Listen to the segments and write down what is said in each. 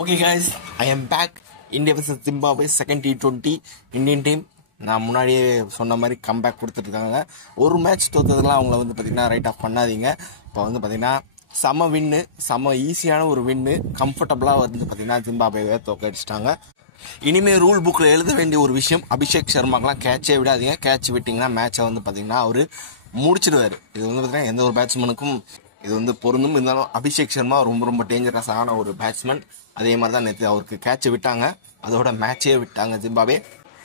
Okay guys, I am back. India vs Zimbabwe second T20 Indian team. நான் முன்னாடியே சொன்ன மாதிரி கம்பேக் கொடுத்துட்ருக்காங்க. ஒரு மேட்ச் தோற்றதுலாம் அவங்கள வந்து பார்த்திங்கன்னா ரைட் ஆஃப் பண்ணாதீங்க. இப்போ வந்து பார்த்திங்கன்னா செம வின்னு, செம ஈஸியான ஒரு வின்னு, கம்ஃபர்டபுளாக வந்து பார்த்திங்கன்னா ஜிம்பாப்வேவை தோக்கடிச்சிட்டாங்க. இனிமேல் ரூல் புக்கில் எழுத வேண்டிய ஒரு விஷயம், அபிஷேக் சர்மாக்கெலாம் கேட்சே விடாதீங்க. கேட்ச் விட்டிங்கன்னா மேட்சை வந்து பார்த்திங்கன்னா அவர் முடிச்சிடுவார். இது வந்து பார்த்திங்கன்னா எந்த ஒரு பேட்ஸ்மேனுக்கும் இது வந்து பொருந்தும். இருந்தாலும் அபிஷேக் சர்மா ரொம்ப டேஞ்சரஸான ஒரு பேட்ஸ்மேன். அதே மாதிரி தான் நேற்று அவருக்கு கேட்சை விட்டாங்க, அதோட மேட்சே விட்டாங்க ஜிம்பாப்வே.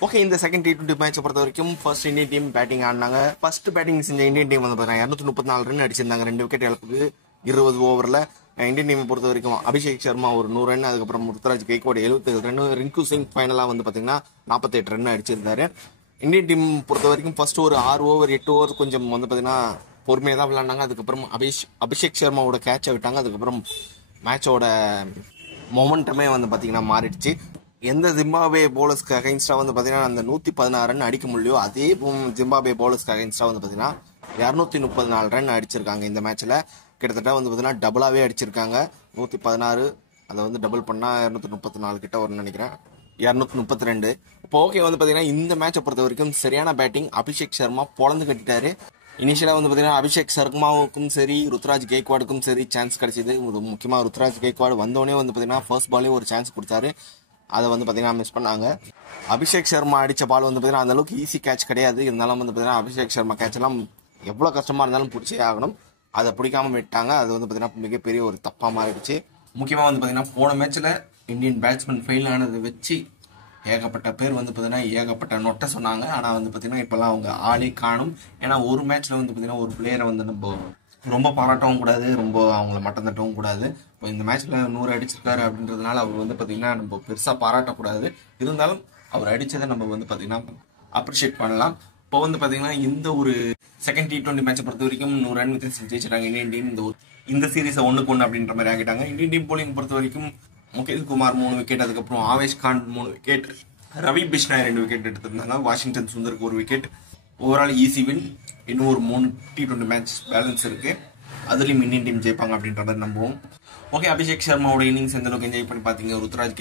ஓகே, இந்த செகண்ட் T20 மேட்சை பொறுத்த வரைக்கும் ஃபர்ஸ்ட் இந்தியன் டீம் பேட்டிங் ஆடினாங்க. ஃபர்ஸ்ட் பேட்டிங் செஞ்ச இந்தியன் டீம் வந்து பார்த்தீங்கன்னா 234 ரன் அடிச்சிருந்தாங்க, 2 விக்கெட் இழப்புக்கு 20 ஓவரில். இந்தியன் டீமை பொறுத்த வரைக்கும் அபிஷேக் சர்மா ஒரு 100 ரன், அதுக்கப்புறம் ருத்ராஜ் கெய்க்வாட் 77 ரன், ரிங்கு சிங் ஃபைனலாக வந்து பார்த்தீங்கன்னா 48 ரன் அடிச்சிருந்தாரு. இந்தியன் டீம் பொறுத்த வரைக்கும் ஃபர்ஸ்ட் ஒரு 6 ஓவர் 8 ஓவர் கொஞ்சம் வந்து பார்த்தீங்கன்னா பொறுமையாக தான் விளையாண்டாங்க. அதுக்கப்புறம் அபிஷேக் சர்மாவோட கேட்சை விட்டாங்க. அதுக்கப்புறம் மேட்சோட மொமெண்டமே வந்து பார்த்தீங்கன்னா மாறிடுச்சு. எந்த ஜிம்பாப்வே போலர்ஸ்க்கு அகைன்ஸ்டாக வந்து பார்த்தீங்கன்னா அந்த 116 ரன் அடிக்க முடியலையோ, அதே ஜிம்பாப்வே போலர்ஸ்க்கு அகைன்ஸ்டாக வந்து பார்த்தீங்கன்னா 234 ரன் அடிச்சிருக்காங்க. இந்த மேட்ச்சில் கிட்டத்தட்ட வந்து பார்த்தீங்கன்னா டபுளாகவே அடிச்சிருக்காங்க. 116 அதை வந்து டபுள் பண்ணால் 234 கிட்ட வரும்னு நினைக்கிறேன், 232. இப்போ ஓகே, வந்து பார்த்தீங்கன்னா இந்த மேட்சை பொறுத்த வரைக்கும் சரியான பேட்டிங். அபிஷேக் சர்மா பொழந்து கட்டிட்டாரு. இனிஷியலாக வந்து பார்த்தீங்கன்னா அபிஷேக் சர்மாவுக்கும் சரி ருத்ராஜ் கெய்க்வாடுக்கும் சரி சான்ஸ் கிடைச்சிது. முக்கியமாக ருத்ராஜ் கெய்க்வாடு வந்தோடனே வந்து பார்த்தீங்கன்னா ஃபர்ஸ்ட் பாலே ஒரு சான்ஸ் கொடுத்தாரு, அதை வந்து பார்த்தீங்கன்னா மிஸ் பண்ணாங்க. அபிஷேக் சர்மா அடித்த பால் வந்து பார்த்தீங்கன்னா அந்தளவுக்கு ஈஸி கேட்ச் கிடையாது. இருந்தாலும் வந்து பார்த்தீங்கன்னா அபிஷேக் சர்மா கேட்செல்லாம் எவ்வளோ கஷ்டமாக இருந்தாலும் பிடிச்சே ஆகணும். அதை பிடிக்காமல் விட்டாங்க. அது வந்து பார்த்தீங்கன்னா மிகப்பெரிய ஒரு தப்பாக மாறிடுச்சு. முக்கியமாக வந்து பார்த்தீங்கன்னா போன மேட்ச்சில் இந்தியன் பேட்ஸ்மேன் ஃபெயில் ஆனதை வச்சு ஏகப்பட்ட பேர் வந்து பார்த்தீங்கன்னா ஏகப்பட்ட நொட்டை சொன்னாங்க. ஆனால் வந்து பார்த்தீங்கன்னா இப்போல்லாம் அவங்க ஆளே காணும். ஏன்னா ஒரு மேட்ச்சில் வந்து பார்த்தீங்கன்னா ஒரு பிளேயரை வந்து நம்ம ரொம்ப பாராட்டவும் கூடாது, ரொம்ப அவங்கள மட்டம் தட்டவும் கூடாது. இப்போ இந்த மேட்ச்சில் 100 அடிச்சிருக்காரு அப்படின்றதுனால அவர் வந்து பார்த்தீங்கன்னா நம்ம பெருசாக பாராட்டக்கூடாது. இருந்தாலும் அவர் அடித்ததை நம்ம வந்து பார்த்தீங்கன்னா அப்ரிஷியேட் பண்ணலாம். இப்போ வந்து பார்த்தீங்கன்னா இந்த ஒரு செகண்ட் T20 மேட்சை பொறுத்த வரைக்கும் 100 ரன் வித்தியாசம் ஜெயிச்சிட்டாங்க இந்தியன் டீம். இந்த சீரீஸை 1-1 அப்படின்ற மாதிரி ஆகிட்டாங்க. இந்தியன் டீம் போலிங் பொறுத்த வரைக்கும் முகேஷ் குமார் 3 விக்கெட், அதுக்கப்புறம் ஆவேஷ் கான் 3 விக்கெட், ரவி பிஷ்னாய் 2 விக்கெட் எடுத்திருந்தாங்க, வாஷிங்டன் சுந்தருக்கு 1 விக்கெட். Overall easy win. இன்னும் ஒரு 3 T20 மேட்ச் பேலன்ஸ் இருக்கு, அதுலேயும் இந்தியன் டீம் ஜெயிப்பாங்க அப்படின்ற மாதிரி நம்புவோம். ஓகே, அபிஷேக் சர்மாவோட இன்னிங்ஸ் எந்த அளவுக்கு என்ஜாய் பண்ணி பார்த்தீங்க, ருத்ராஜ்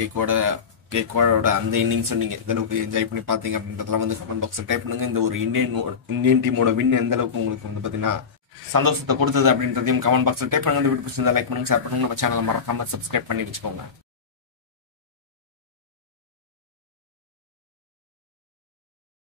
கெய்க்வாடோட அந்த இன்னிங்ஸ் நீங்க எந்த அளவுக்கு என்ஜாய் பண்ணி பார்த்தீங்க அப்படின்றதெல்லாம் வந்து கமெண்ட் பாக்ஸில் டைப் பண்ணுங்க. இந்த ஒரு இந்தியன் டீமோட வின் எந்த அளவுக்கு உங்களுக்கு வந்து பார்த்தீங்கன்னா சந்தோஷத்தை கொடுத்தது அப்படின்றதையும் கமெண்ட் பாக்ஸில் டைப் பண்ணுங்க. இந்த வீடியோ பிடிச்சிருந்தா லைக் பண்ணுங்க, ஷேர் பண்ணுங்க. நம்ம சேனலை மறக்காம சப்ஸ்கிரைப் பண்ணி வச்சுக்கோங்க.